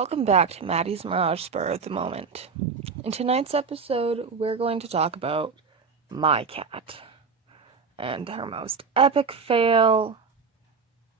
Welcome back to Maddie's Mirage Spur at the moment. In tonight's episode, we're going to talk about my cat and her most epic fail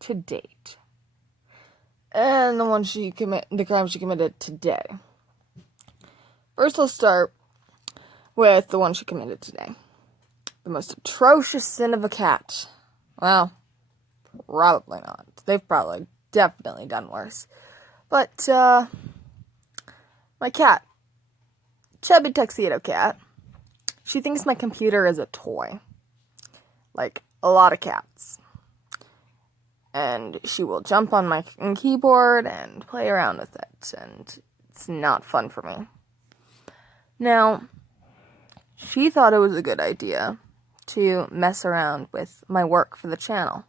to date, and the crime she committed today. First, let's start with the one she committed today. The most atrocious sin of a cat. Well, probably not. They've probably definitely done worse. But, my cat, chubby tuxedo cat, she thinks my computer is a toy. Like a lot of cats. And she will jump on my keyboard and play around with it. And it's not fun for me. Now, she thought it was a good idea to mess around with my work for the channel.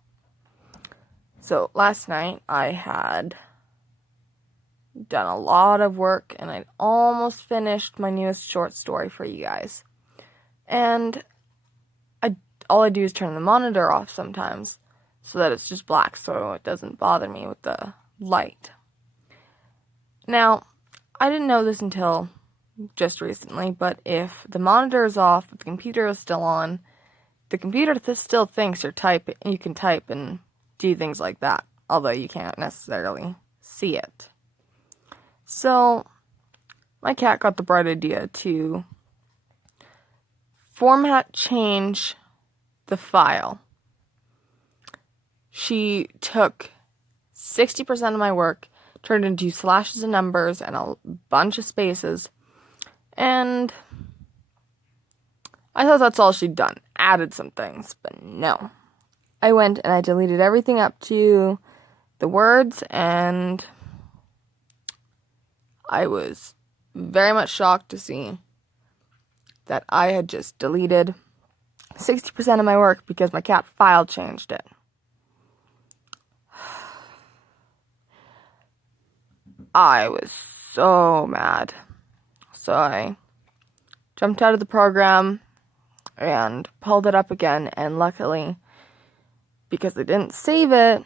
So last night I had done a lot of work and I'd almost finished my newest short story for you guys. And all I do is turn the monitor off sometimes so that it's just black so it doesn't bother me with the light. Now, I didn't know this until just recently, but if the monitor is off, but the computer is still on, the computer still thinks you can type and do things like that, although you can't necessarily see it. So, my cat got the bright idea to change the file. She took 60% of my work, turned it into slashes and numbers and a bunch of spaces, and I thought that's all she'd done. Added some things, but no. I went and I deleted everything up to the words, and I was very much shocked to see that I had just deleted 60% of my work because my cat file changed it. I was so mad. So I jumped out of the program and pulled it up again, and luckily, because I didn't save it,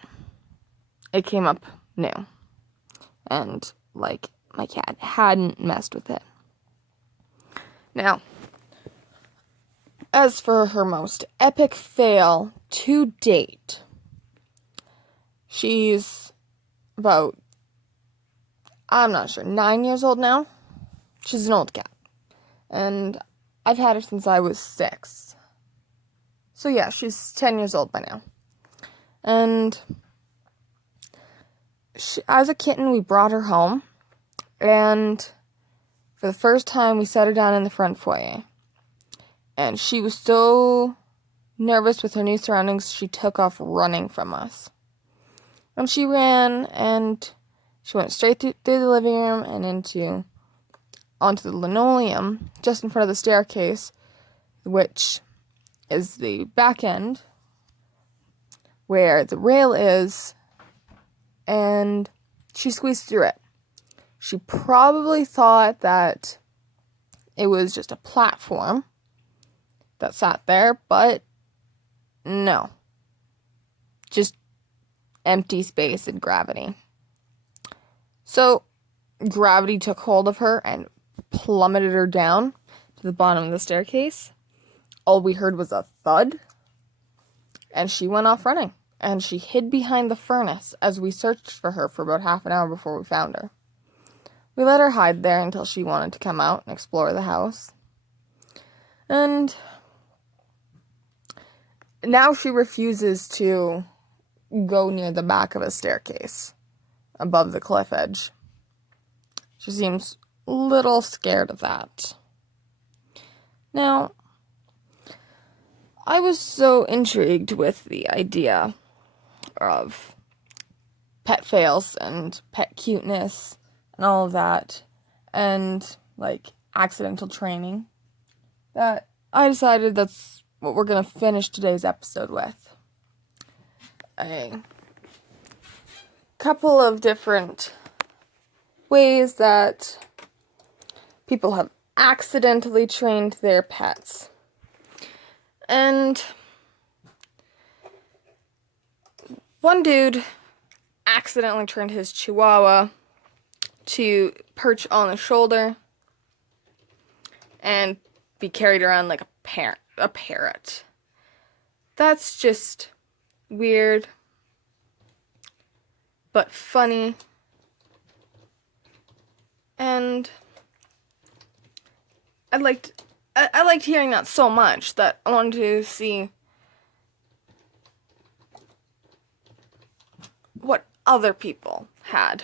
it came up new. And, my cat hadn't messed with it. Now, as for her most epic fail to date, she's about, 9 years old now. She's an old cat. And I've had her since I was 6. So yeah, she's 10 years old by now. And as a kitten, we brought her home. And for the first time, we set her down in the front foyer. And she was so nervous with her new surroundings, she took off running from us. And she ran, and she went straight through the living room and onto the linoleum just in front of the staircase, which is the back end where the rail is, and she squeezed through it. She probably thought that it was just a platform that sat there, but no. Just empty space and gravity. So, gravity took hold of her and plummeted her down to the bottom of the staircase. All we heard was a thud, and she went off running. And she hid behind the furnace as we searched for her for about half an hour before we found her. We let her hide there until she wanted to come out and explore the house. And now she refuses to go near the back of a staircase above the cliff edge. She seems a little scared of that. Now, I was so intrigued with the idea of pet fails and pet cuteness and all of that, and accidental training, that I decided that's what we're going to finish today's episode with. A couple of different ways that people have accidentally trained their pets. And one dude accidentally trained his Chihuahua to perch on the shoulder and be carried around like a parrot. That's just weird, but funny. And I liked hearing that so much that I wanted to see what other people had.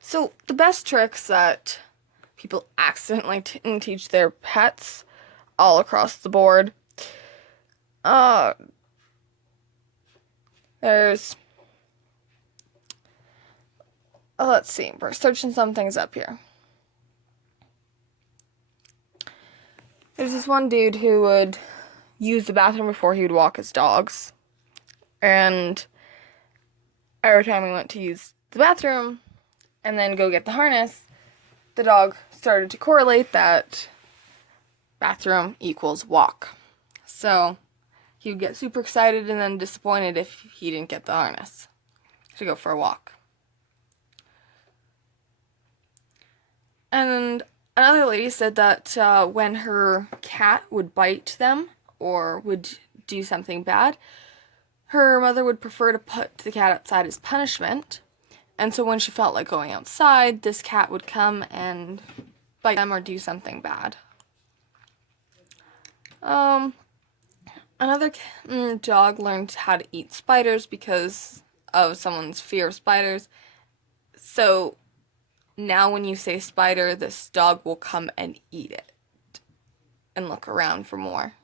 So the best tricks that people accidentally teach their pets all across the board. There's let's see, we're searching some things up here. There's this one dude who would use the bathroom before he would walk his dogs. And every time we went to use the bathroom and then go get the harness, the dog started to correlate that bathroom equals walk. So he would get super excited and then disappointed if he didn't get the harness to go for a walk. And another lady said that when her cat would bite them or would do something bad, her mother would prefer to put the cat outside as punishment. And so when she felt like going outside, this cat would come and bite them or do something bad. Another dog learned how to eat spiders because of someone's fear of spiders. So now when you say spider, this dog will come and eat it and look around for more.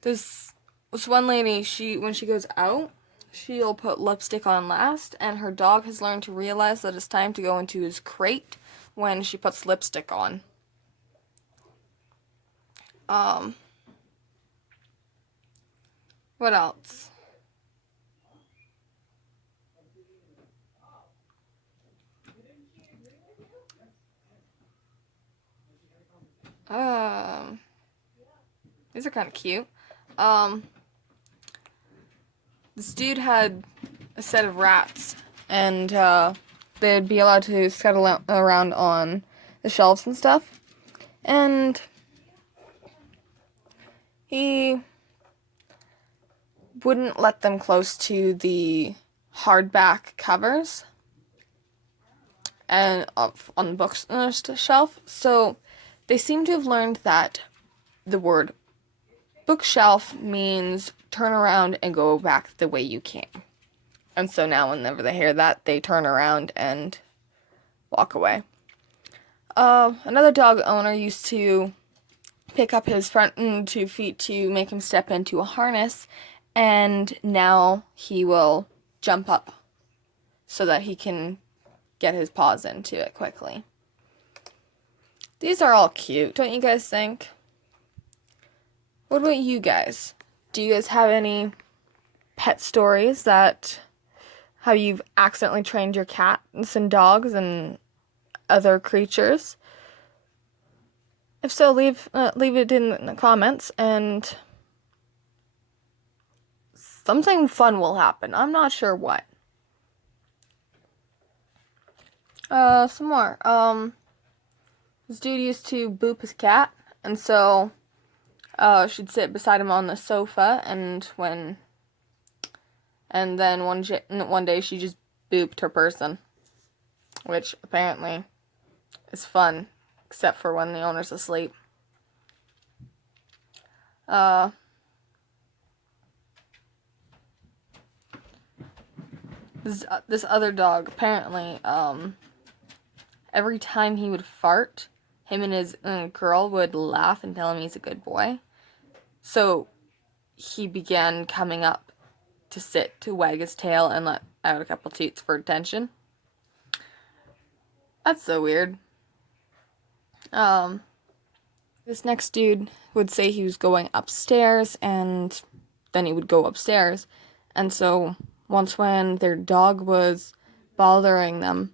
There's this one lady, when she goes out, she'll put lipstick on last, and her dog has learned to realize that it's time to go into his crate when she puts lipstick on. What else? These are kind of cute. This dude had a set of rats, and they'd be allowed to scuttle around on the shelves and stuff. And he wouldn't let them close to the hardback covers and on the bookshelf. So they seem to have learned that the word bookshelf means turn around and go back the way you came. And so now whenever they hear that, they turn around and walk away. Another dog owner used to pick up his front 2 feet to make him step into a harness, and now he will jump up so that he can get his paws into it quickly. These are all cute, don't you guys think? What about you guys? Do you guys have any pet stories that how you've accidentally trained your cats and dogs and other creatures? If so, leave it in the comments, and something fun will happen. I'm not sure what. Some more. This dude used to boop his cat, and so she'd sit beside him on the sofa, and then one day she just booped her person, which apparently is fun, except for when the owner's asleep. This other dog, apparently, every time he would fart, him and his girl would laugh and tell him he's a good boy. So he began coming up to sit, to wag his tail, and let out a couple toots for attention. That's so weird. This next dude would say he was going upstairs, and then he would go upstairs. And so once when their dog was bothering them,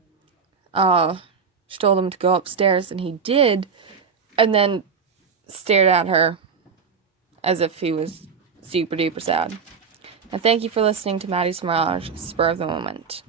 she told him to go upstairs, and he did, and then stared at her as if he was super duper sad. And thank you for listening to Mady's Mirage, Spur of the Moment.